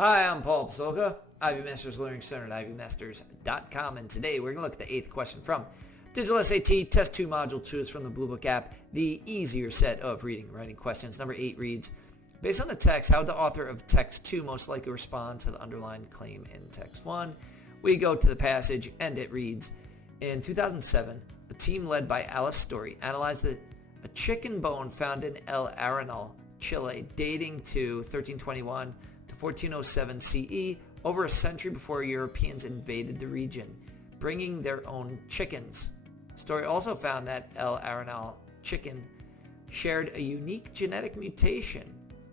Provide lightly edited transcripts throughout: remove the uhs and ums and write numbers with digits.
Hi, I'm Paul Pasolka, Ivy Masters Learning Center at ivymasters.com, and today we're going to look at the 8th question from Digital SAT Test 2 Module 2. It's from the Bluebook app, the easier set of reading and writing questions. Number 8 reads, based on the text, how would the author of text 2 most likely respond to the underlined claim in text 1? We go to the passage, and it reads, in 2007, a team led by Alice Storey analyzed a chicken bone found in Arenal, Chile, dating to 1321 to 1407 CE, over a century before Europeans invaded the region, bringing their own chickens. Storey also found that Arenal chicken shared a unique genetic mutation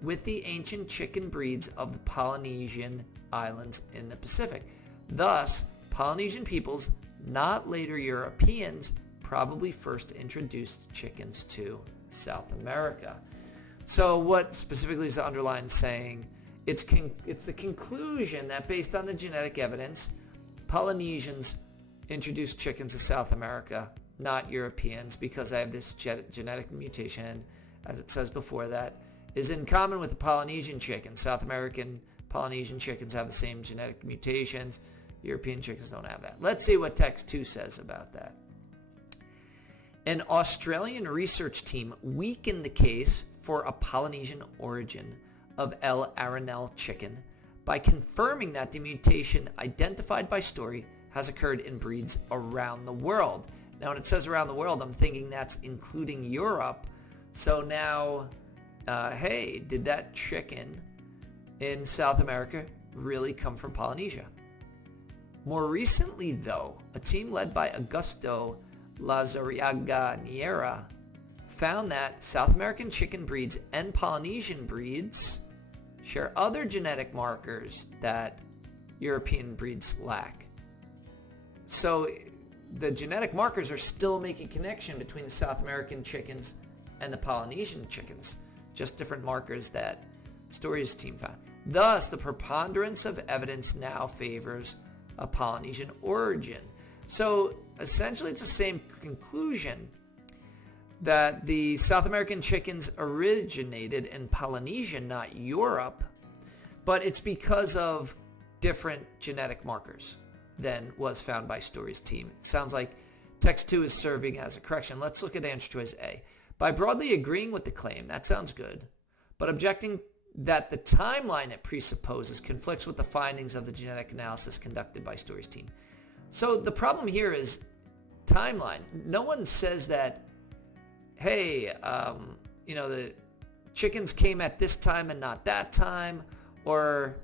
with the ancient chicken breeds of the Polynesian Islands in the Pacific. Thus, Polynesian peoples, not later Europeans, probably first introduced chickens to South America. So what specifically is the underline saying? It's the conclusion that based on the genetic evidence, Polynesians introduced chickens to South America, not Europeans, because they have this genetic mutation, as it says before, that is in common with the Polynesian chickens. South American Polynesian chickens have the same genetic mutations. European chickens don't have that. Let's see what text 2 says about that. An Australian research team weakened the case for a Polynesian origin of Arenal chicken by confirming that the mutation identified by Storey has occurred in breeds around the world. Now, when it says around the world, I'm thinking that's including Europe. So now, hey, did that chicken in South America really come from Polynesia? More recently, though, a team led by Augusto Lazariaga Niera found that South American chicken breeds and Polynesian breeds share other genetic markers that European breeds lack. So the genetic markers are still making connection between the South American chickens and the Polynesian chickens, just different markers that Storey's team found. Thus, the preponderance of evidence now favors a Polynesian origin. So essentially it's the same conclusion that the South American chickens originated in Polynesia, not Europe, but it's because of different genetic markers than was found by Storey's team. It sounds like text 2 is serving as a correction. Let's look at answer choice A. By broadly agreeing with the claim, that sounds good, but objecting that the timeline it presupposes conflicts with the findings of the genetic analysis conducted by Storey's team. So the problem here is timeline. No one says that, hey, the chickens came at this time and not that time, or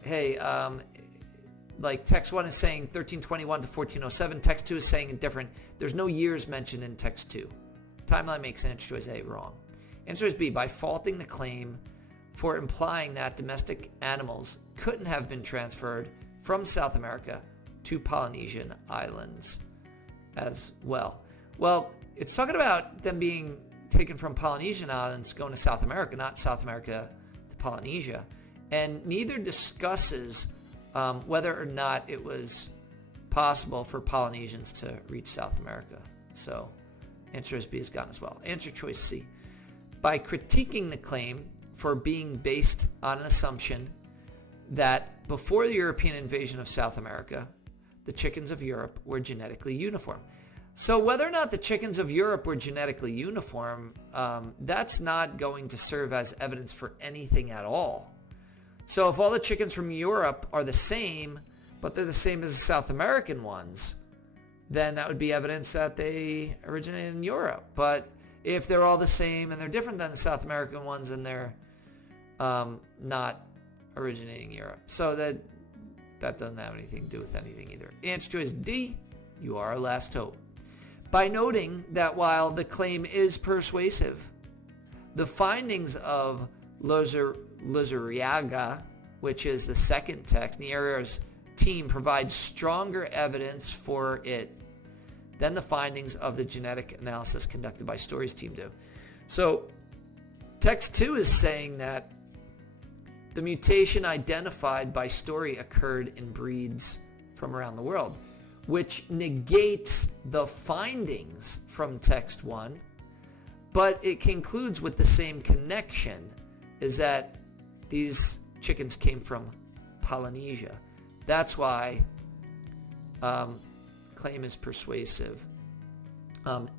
hey, like text 1 is saying 1321 to 1407, text 2 is saying it different. There's no years mentioned in text 2. Timeline makes answer choice A wrong. Answer choice B, by faulting the claim for implying that domestic animals couldn't have been transferred from South America to Polynesian islands as well. Well, it's talking about them being taken from Polynesian islands going to South America, not South America to Polynesia. And neither discusses whether or not it was possible for Polynesians to reach South America. So answer choice B is gone as well. Answer choice C. By critiquing the claim for being based on an assumption that before the European invasion of South America, the chickens of Europe were genetically uniform. So whether or not the chickens of Europe were genetically uniform, that's not going to serve as evidence for anything at all. So if all the chickens from Europe are the same, but they're the same as the South American ones, then that would be evidence that they originated in Europe. But if they're all the same and they're different than the South American ones, and they're not originating in Europe. So that doesn't have anything to do with anything either. Answer choice D, you are our last hope. By noting that while the claim is persuasive, the findings of Lazariaga, which is the second text, Niera's team provides stronger evidence for it than the findings of the genetic analysis conducted by Storey's team do. So text 2 is saying that the mutation identified by Storey occurred in breeds from around the world, which negates the findings from text 1, but it concludes with the same connection, is that these chickens came from Polynesia. That's why claim is persuasive.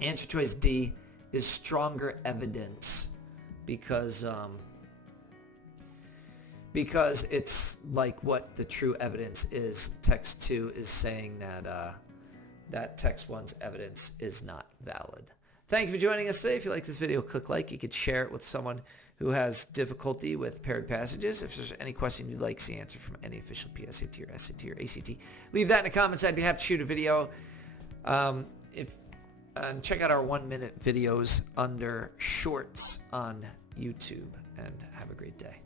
Answer choice D is stronger evidence because it's like what the true evidence is. Text 2 is saying that that text 1's evidence is not valid. Thank you for joining us today. If you like this video, click like. You could share it with someone who has difficulty with paired passages. If there's any question you'd like to see answered from any official PSAT or SAT or ACT, leave that in the comments. I'd be happy to shoot a video. And check out our 1-minute videos under Shorts on YouTube. And have a great day.